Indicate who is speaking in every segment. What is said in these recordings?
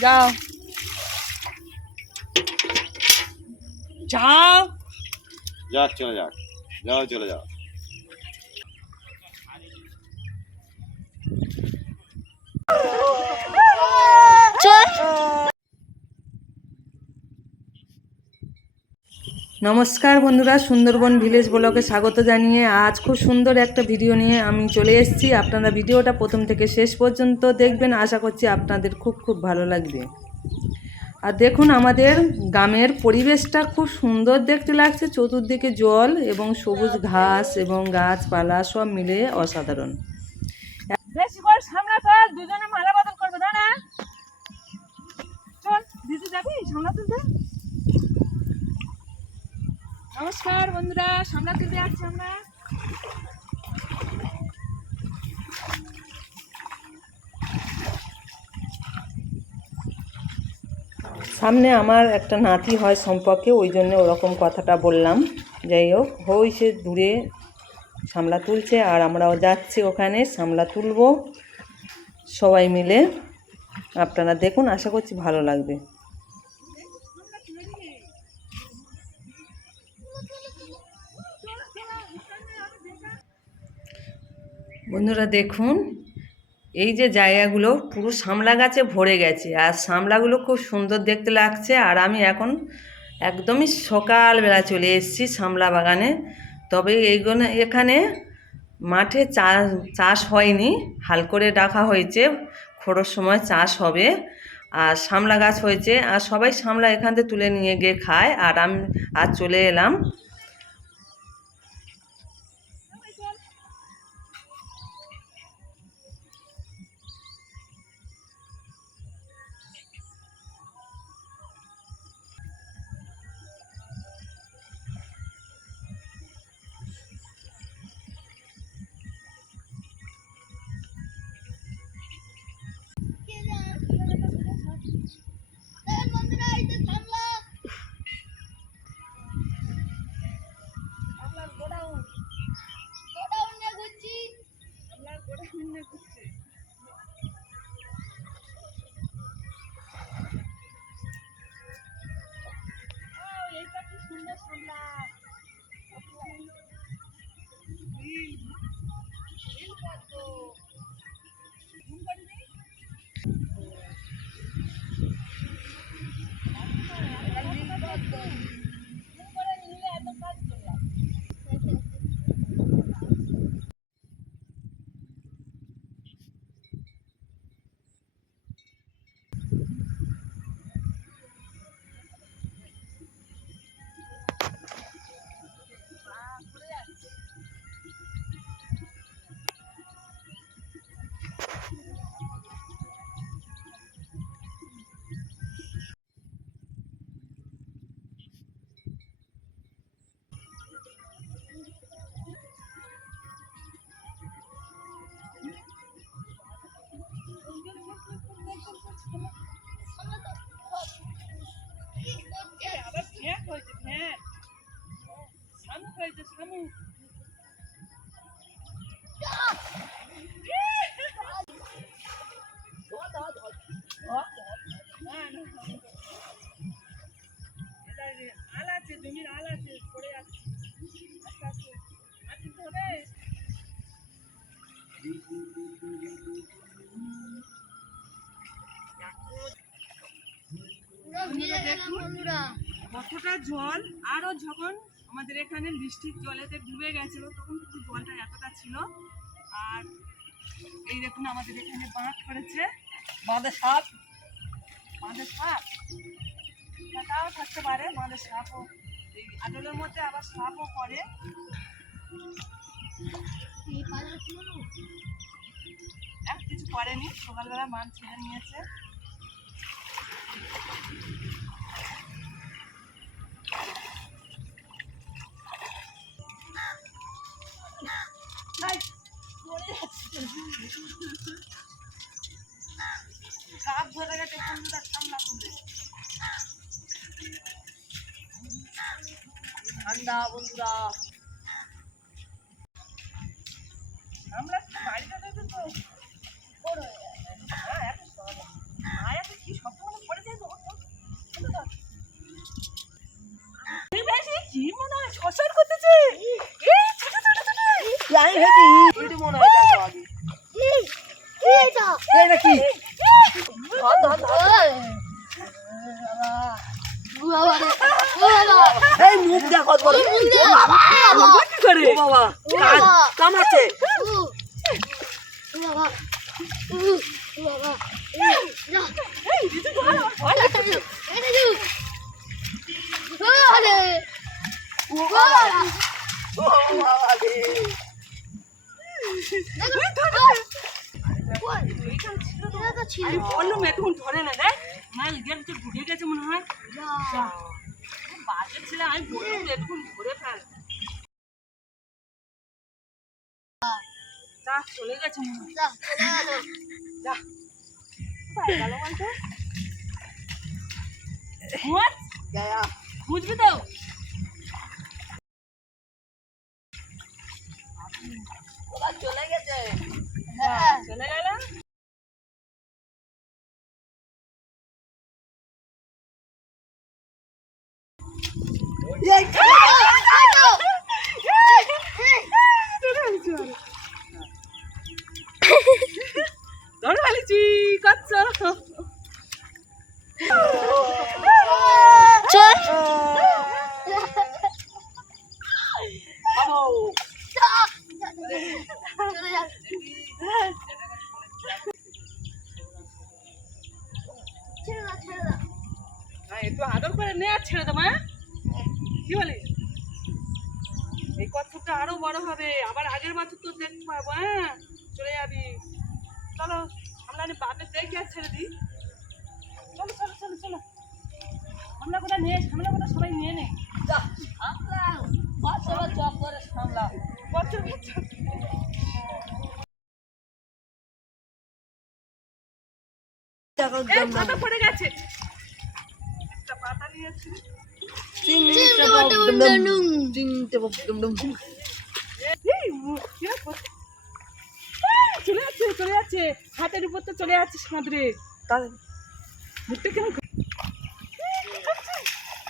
Speaker 1: যাও। যাও।
Speaker 2: যা চলে যাক। যাও চলে যাও।
Speaker 1: নমস্কার বন্ধুরা, সুন্দরবন ভিলেজ ব্লগে স্বাগত জানিয়ে আজ খুব সুন্দর একটা ভিডিও নিয়ে আমি চলে এসেছি। আপনারা ভিডিওটা প্রথম থেকে শেষ পর্যন্ত দেখবেন, আশা করছি আপনাদের খুব খুব ভালো লাগবে। আর দেখুন, আমাদের গ্রামের পরিবেশটা খুব সুন্দর দেখতে লাগছে। চতুর্দিকে জল এবং সবুজ ঘাস এবং গাছপালা সব মিলে অসাধারণ। দুজনে মালা বদল চল, দিদি যাবি তুলতে। নমস্কার বন্ধুরা, সামলা তুলতে যাচ্ছি আমরা। সামনে আমার একটা নাতি হয় সম্পর্কে, ওই জন্য ওরকম কথাটা বললাম। যাই হোক হই সে দূরে সামলা তুলছে, আর আমরাও যাচ্ছি ওখানে, সামলা তুলবো সবাই মিলে। আপনারা দেখুন, আশা করছি ভালো লাগবে। বন্ধুরা দেখুন, এই যে জায়গাগুলো পুরো সামলা গাছে ভরে গেছে, আর সামলাগুলো খুব সুন্দর দেখতে লাগছে, আর আমি এখন একদমই সকালবেলা চলে এসেছি সামলা বাগানে। তবে এইগুলো এখানে মাঠে চাষ চাষ হয়নি, হাল করে রাখা হয়েছে খোড়োর সময় চাষ হবে, আর সামলা গাছ হয়েছে, আর সবাই সামলা এখান থেকে তুলে নিয়ে গিয়ে খায়, আর আমি, আর চলে এলাম। জমির কতটা জল আরও যখন আমাদের এখানে বৃষ্টির জলেতে ডুবে গেছিল, তখন কিন্তু জলটা এতটা ছিল। আর এই দেখুন আমাদের এখানে বাঁধ করেছে বাঁধে সাপ। বাঁধে সাপ। তাও থাকতে পারে, বাঁধে সাপও। এই আদলের মধ্যে আবার সাপও করে এক কিছু করেনি সকালবেলা মান ছেড়ে নিয়েছে। ঠান্ডা বন্ধুরা। আমরা বাড়িটা তো। বড় হয়ে গেছে মায়া তো কি সব করে পড়ে যায় তো কি মনে হয়? শশার করতেছে? এই ছোট ছোট ছোট। মনে হয় ধর, নাকি মুখ দেখো করে বাবা কামাচ্ছে ও বাবা রে। আমি বললাম এতক্ষণ ধরে না দেখ মাল গেম ঢুকে গেছে মনে হয়। বাজে ছিল আমি বললাম এতক্ষণ ধরে ফেল। যা চলে গেছে মনে হয়। যা গেল বলতো? খুঁজবি তো? একটু আদর করে নে আর ছেড়ে দেবো হ্যাঁ? কি বলিস? এই কচ্ছপটা আরও বড় হবে, আবার আগের বছর তো দেখতে হ্যাঁ? চলে যাবি। চলো, আমরা বাপের দেখে আর ছেড়ে দিই। চলো চলো আমরা কোথায় নিয়ে আমরা কোথায় সবাই নিয়ে নে। যা আমরা বাচ্চারা জব করে সামলা পড়ে গেছে। একটা পাতা নিয়েছি। চলে যাচ্ছে চলে যাচ্ছে। হাতের উপর তো চলে যাচ্ছে সাঁতরে। মুখটা কেমন?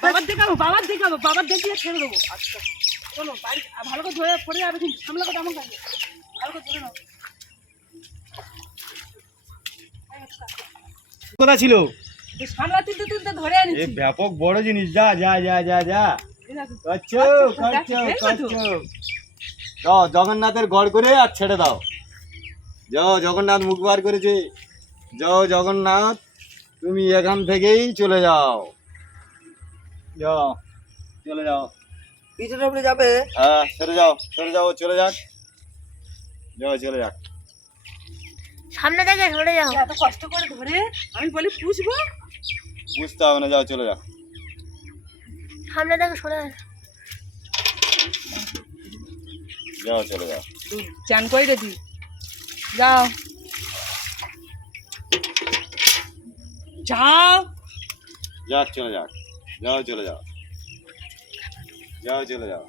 Speaker 1: বাবার দেখাবো বাবার দেখাবো বাবার দেখিয়ে ছেড়ে দেবো। আচ্ছা। চলো বাড়ি ভালো করে ধরে পড়ে যাবে কিন্তু সামলা কথা আমার কাছে ভালো করে ধরে নাও।
Speaker 2: কোথা ছিল?
Speaker 1: সামলা তুলতে তুলতে ধরে
Speaker 2: এ
Speaker 1: আনিছি
Speaker 2: ব্যাপক বড় জিনিস যা যা যা যা যা। জগন্নাথের গড় করে আর ছেড়ে দাও। যাও জগন্নাথ মুখ বার করেছে। যাও জগন্নাথ তুমি এখান থেকেই চলে যাও। যাও চলে যাও।
Speaker 1: উপরে যাবে?
Speaker 2: হ্যাঁ সরে যাও সরে যাও চলে যাক। যাও চলে যাক।
Speaker 3: সামনে থেকে সরে যাও।
Speaker 1: এত কষ্ট করে ধরে আমি বলি পুষবো?
Speaker 2: বুঝতে হবে না যাও চলে যাও।
Speaker 3: সামনে থেকে সরে যাও।
Speaker 2: যাও চলে যাও।
Speaker 1: তুই চান করে রেডি যাও। যাও।
Speaker 2: যাক চলে যাক। যাও চলে যাও। যাও চলে যাও